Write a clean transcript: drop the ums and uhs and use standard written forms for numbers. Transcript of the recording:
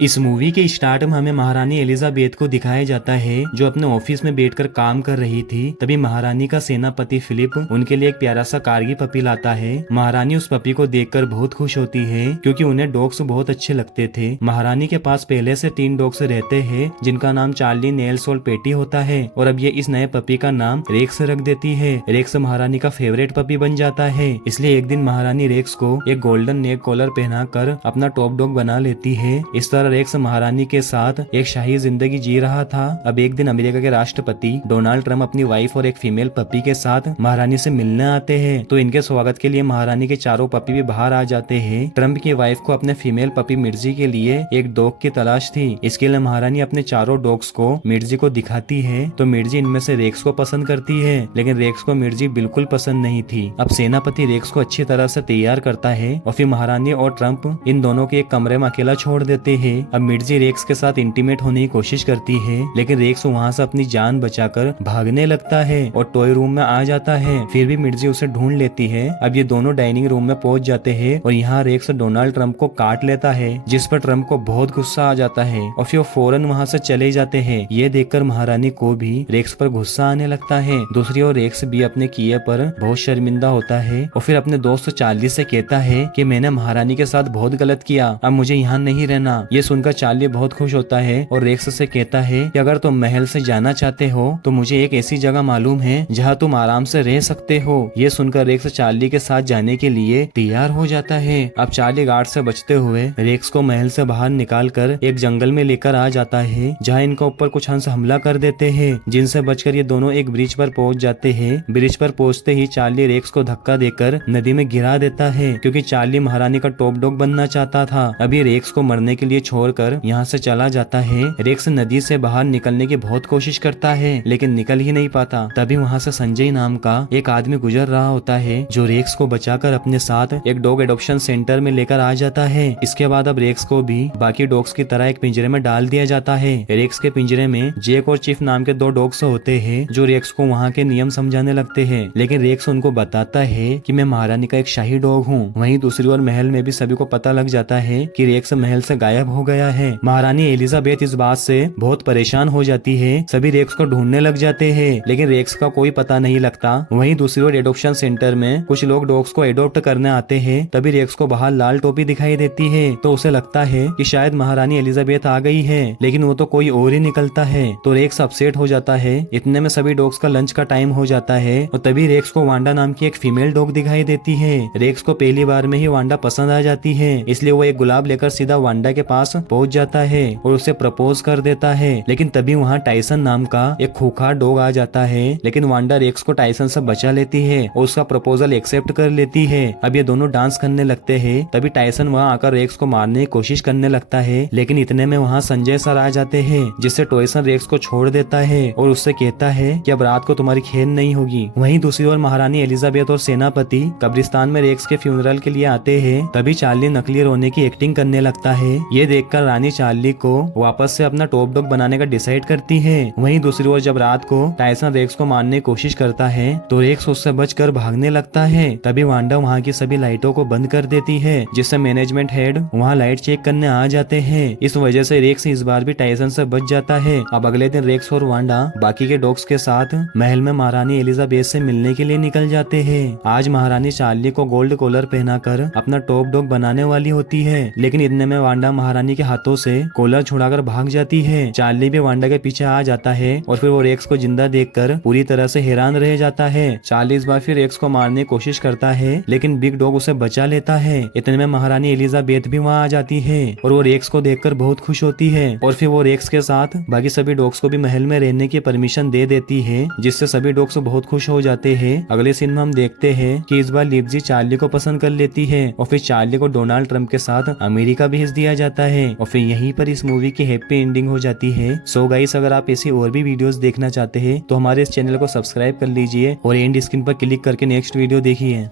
इस मूवी के स्टार्ट में हमें महारानी एलिजाबेथ को दिखाया जाता है जो अपने ऑफिस में बैठकर काम कर रही थी। तभी महारानी का सेनापति फिलिप उनके लिए एक प्यारा सा कारगी पपी लाता है। महारानी उस पपी को देखकर बहुत खुश होती है क्योंकि उन्हें डॉग्स बहुत अच्छे लगते थे। महारानी के पास पहले से 3 डॉग्स रहते हैं जिनका नाम चार्ली, नेल्स और पेटी होता है और अब ये इस नए पपी का नाम रेक्स रख देती है। रेक्स महारानी का फेवरेट पपी बन जाता है, इसलिए एक दिन महारानी रेक्स को एक गोल्डन नेक कॉलर पहनाकर अपना टॉप डॉग बना लेती है। इस तरह रेक्स महारानी के साथ एक शाही जिंदगी जी रहा था। अब एक दिन अमेरिका के राष्ट्रपति डोनाल्ड ट्रम्प अपनी वाइफ और एक फीमेल पपी के साथ महारानी से मिलने आते हैं, तो इनके स्वागत के लिए महारानी के चारों पपी भी बाहर आ जाते हैं। ट्रम्प की वाइफ को अपने फीमेल पपी मिर्जी के लिए एक डॉग की तलाश थी। इसके लिए महारानी अपने चारों डॉग्स को मिर्जी को दिखाती है, तो मिर्जी इनमें से रेक्स को पसंद करती है, लेकिन रेक्स को मिर्जी बिल्कुल पसंद नहीं थी। अब सेनापति रेक्स को अच्छी तरह से तैयार करता है और फिर महारानी और ट्रम्प इन दोनों के एक कमरे में अकेला छोड़ देते हैं। अब मिर्जी रेक्स के साथ इंटीमेट होने की कोशिश करती है, लेकिन रेक्स वहाँ से अपनी जान बचाकर भागने लगता है और टॉय रूम में आ जाता है। फिर भी मिर्जी उसे ढूंढ लेती है। अब ये दोनों डाइनिंग रूम में पहुंच जाते हैं और यहाँ रेक्स डोनाल्ड ट्रम्प को काट लेता है, जिस पर ट्रम्प को बहुत गुस्सा आ जाता है और फिर वो फौरन वहाँ से चले जाते हैं। ये देखकर महारानी को भी रेक्स पर गुस्सा आने लगता है। दूसरी ओर रेक्स भी अपने किए पर बहुत शर्मिंदा होता है और फिर अपने दोस्त चार्ली से कहता है कि मैंने महारानी के साथ बहुत गलत किया, अब मुझे यहाँ नहीं रहना। ये सुनकर चार्ली बहुत खुश होता है और रेक्स से कहता है कि अगर तुम महल से जाना चाहते हो तो मुझे एक ऐसी जगह मालूम है जहाँ तुम आराम से रह सकते हो। ये सुनकर रेक्स चार्ली के साथ जाने के लिए तैयार हो जाता है। अब चार्ली गार्ड से बचते हुए रेक्स को महल से बाहर निकालकर एक जंगल में लेकर आ जाता है, जहाँ इनके ऊपर कुछ हंस हमला कर देते हैं, जिनसे बचकर ये दोनों एक ब्रिज पर पहुंच जाते हैं। ब्रिज पर पहुंचते ही चार्ली रेक्स को धक्का देकर नदी में गिरा देता है, क्योंकि चार्ली महारानी का टॉप डॉग बनना चाहता था। अभी रेक्स को मरने के लिए छोड़कर यहाँ से चला जाता है। रेक्स नदी से बाहर निकलने की बहुत कोशिश करता है, लेकिन निकल ही नहीं पाता। तभी वहाँ से संजय नाम का एक आदमी गुजर रहा होता है, जो रेक्स को बचाकर अपने साथ एक डॉग एडॉप्शन सेंटर में लेकर आ जाता है। इसके बाद अब रेक्स को भी बाकी डॉग्स की तरह एक पिंजरे में डाल दिया जाता है। रेक्स के पिंजरे में जेक और चीफ नाम के 2 डॉग्स होते हैं, जो रेक्स को वहाँ के नियम समझाने लगते हैं, लेकिन रेक्स उनको बताता है कि मैं महारानी का एक शाही डॉग हूँ। वहीं दूसरी ओर महल में भी सभी को पता लग जाता है कि रेक्स महल से गायब हो गया है। महारानी एलिजाबेथ इस बात से बहुत परेशान हो जाती है। सभी रेक्स को ढूंढने लग जाते हैं, लेकिन रेक्स का कोई पता नहीं लगता। वहीं दूसरी ओर एडॉप्शन सेंटर में कुछ लोग डॉग्स को एडॉप्ट करने आते हैं। तभी रेक्स को बाहर लाल टोपी दिखाई देती है, तो उसे लगता है कि शायद महारानी एलिजाबेथ आ गई है, लेकिन वो तो कोई और ही निकलता है। तो रेक्स अपसेट हो जाता है। इतने में सभी डॉग्स का लंच का टाइम हो जाता है और तभी रेक्स को वांडा नाम की एक फीमेल डॉग दिखाई देती है। रेक्स को पहली बार में ही वांडा पसंद आ जाती है, इसलिए वो एक गुलाब लेकर सीधा वांडा के पास पहुंच जाता है और उसे प्रपोज कर देता है। लेकिन तभी वहाँ टाइसन नाम का एक खूंखार डॉग आ जाता है, लेकिन वांडा रेक्स को टाइसन से बचा लेती है और उसका प्रपोजल एक्सेप्ट कर लेती है। अब ये दोनों डांस करने लगते हैं। तभी टाइसन वहाँ आकर रेक्स को मारने की कोशिश करने लगता है, लेकिन इतने में वहाँ संजय सर आ जाते हैं, जिससे टाइसन रेक्स को छोड़ देता है और उससे कहता है कि अब रात को तुम्हारी खेल नहीं होगी। वहीं दूसरी ओर महारानी एलिजाबेथ और सेनापति कब्रिस्तान में रेक्स के फ्यूनरल के लिए आते हैं। तभी चार्ली नकली रोने की एक्टिंग करने लगता है। ये देखकर रानी चार्ली को वापस से अपना टॉप डॉग बनाने का डिसाइड करती है। वहीं दूसरी ओर जब रात को टाइसन रेक्स को मारने की कोशिश करता है, तो रेक्स उससे बचकर भागने लगता है। तभी वांडा वहाँ की सभी लाइटों को बंद कर देती है, जिससे मैनेजमेंट हेड वहाँ लाइट चेक करने आ जाते हैं। इस वजह से रेक्स इस बार भी टाइसन से बच जाता है। अब अगले दिन रेक्स और वांडा बाकी के डॉग्स के साथ महल में महारानी एलिजाबेथ से मिलने के लिए निकल जाते हैं। आज महारानी चार्ली को गोल्ड कॉलर पहनाकर अपना टॉप डॉग बनाने वाली होती है, लेकिन इतने में वांडा महारानी के हाथों से कॉलर छुड़ाकर भाग जाती है। चार्ली भी वांडा के पीछे आ जाता है और फिर वो रेक्स को जिंदा देखकर पूरी तरह से हैरान रह जाता है। चार्ली इस बार फिर रेक्स को मारने की कोशिश करता है, लेकिन बिग डॉग उसे बचा लेता है। इतने में महारानी एलिजाबेथ भी वहाँ आ जाती है और वो रेक्स को देखकर बहुत खुश होती है और फिर वो रेक्स के साथ बाकी सभी डॉग्स को भी महल में रहने की परमिशन दे देती है, जिससे सभी डॉग्स बहुत खुश हो जाते हैं। अगले सीन में हम देखते हैं कि इस बार लिप्जी चार्ली को पसंद कर लेती है और फिर चार्ली को डोनाल्ड ट्रम्प के साथ अमेरिका भेज दिया जाता है और फिर यहीं पर इस मूवी की हैप्पी एंडिंग हो जाती है। सो गाइस, अगर आप ऐसी और भी वीडियोस देखना चाहते हैं तो हमारे इस चैनल को सब्सक्राइब कर लीजिए और एंड स्क्रीन पर क्लिक करके नेक्स्ट वीडियो देखिए।